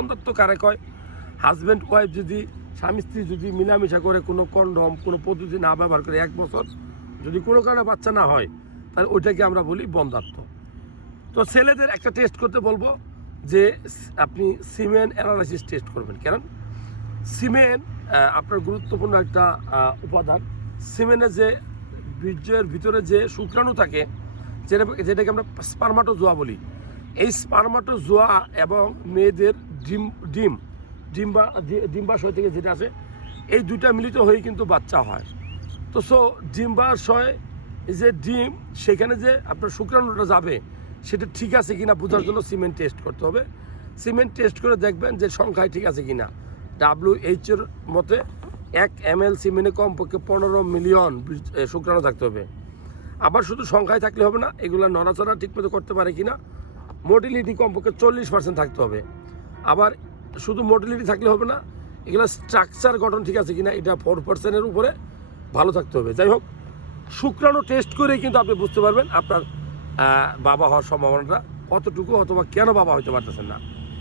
বন্ধাত্ব কারে কয়? Husband wife যদি, স্বামী স্ত্রী যদি মিলামিশা করে কোনো কন্ডম কোনো পদ্ধতি না ব্যবহার করে 1 বছর যদি কোনো কারণে বাচ্চা না হয়, তাহলে ওইটাকে আমরা বলি বন্ধাত্ব। তো ছেলেদের একটা টেস্ট করতে বলবো যে আপনি সিমেন অ্যানালাইসিস টেস্ট করবেন। কারণ সিমেন আপনার গুরুত্বপূর্ণ একটা উপাদান। সিমেনে যে বীর্যের ভিতরে যে শুক্রাণু থাকে, যেটাকে আমরা স্পার্মাটোজোয়া বলি, এই স্পার্মাটোজোয়া এবং মেয়েদের ডিম্বাশয় থেকে যেটা আছে, এই দুইটা মিলিত হয়ে কিন্তু বাচ্চা হয়। তো ডিম্বাশয় যে ডিম, সেখানে যে আপনার শুক্রাণুটা যাবে সেটা ঠিক আছে কিনা বোঝার জন্য সিমেন্ট টেস্ট করতে হবে। সিমেন্ট টেস্ট করে দেখবেন যে সংখ্যায় ঠিক আছে কিনা। WHO-এর মতে 1 ml সিমেন্টে কমপক্ষে 15 মিলিয়ন শুক্রাণু থাকতে হবে। আবার শুধু সংখ্যায় থাকলে হবে না, এগুলো নড়াচড়া ঠিকমতো করতে পারে কিনা। মোটিলিটি কমপক্ষে 40% থাকতে হবে। আবার শুধু মোটিলিটি থাকলে হবে না, এগুলো স্ট্রাকচার গঠন ঠিক আছে কিনা, এটা 4%-এর উপরে ভালো থাকতে হবে। যাই হোক, শুক্রাণু টেস্ট করেই কিন্তু আপনি বুঝতে পারবেন আপনার বাবা হওয়ার সম্ভাবনাটা কতটুকু, অথবা কেন বাবা হইতে পারতেছেন না।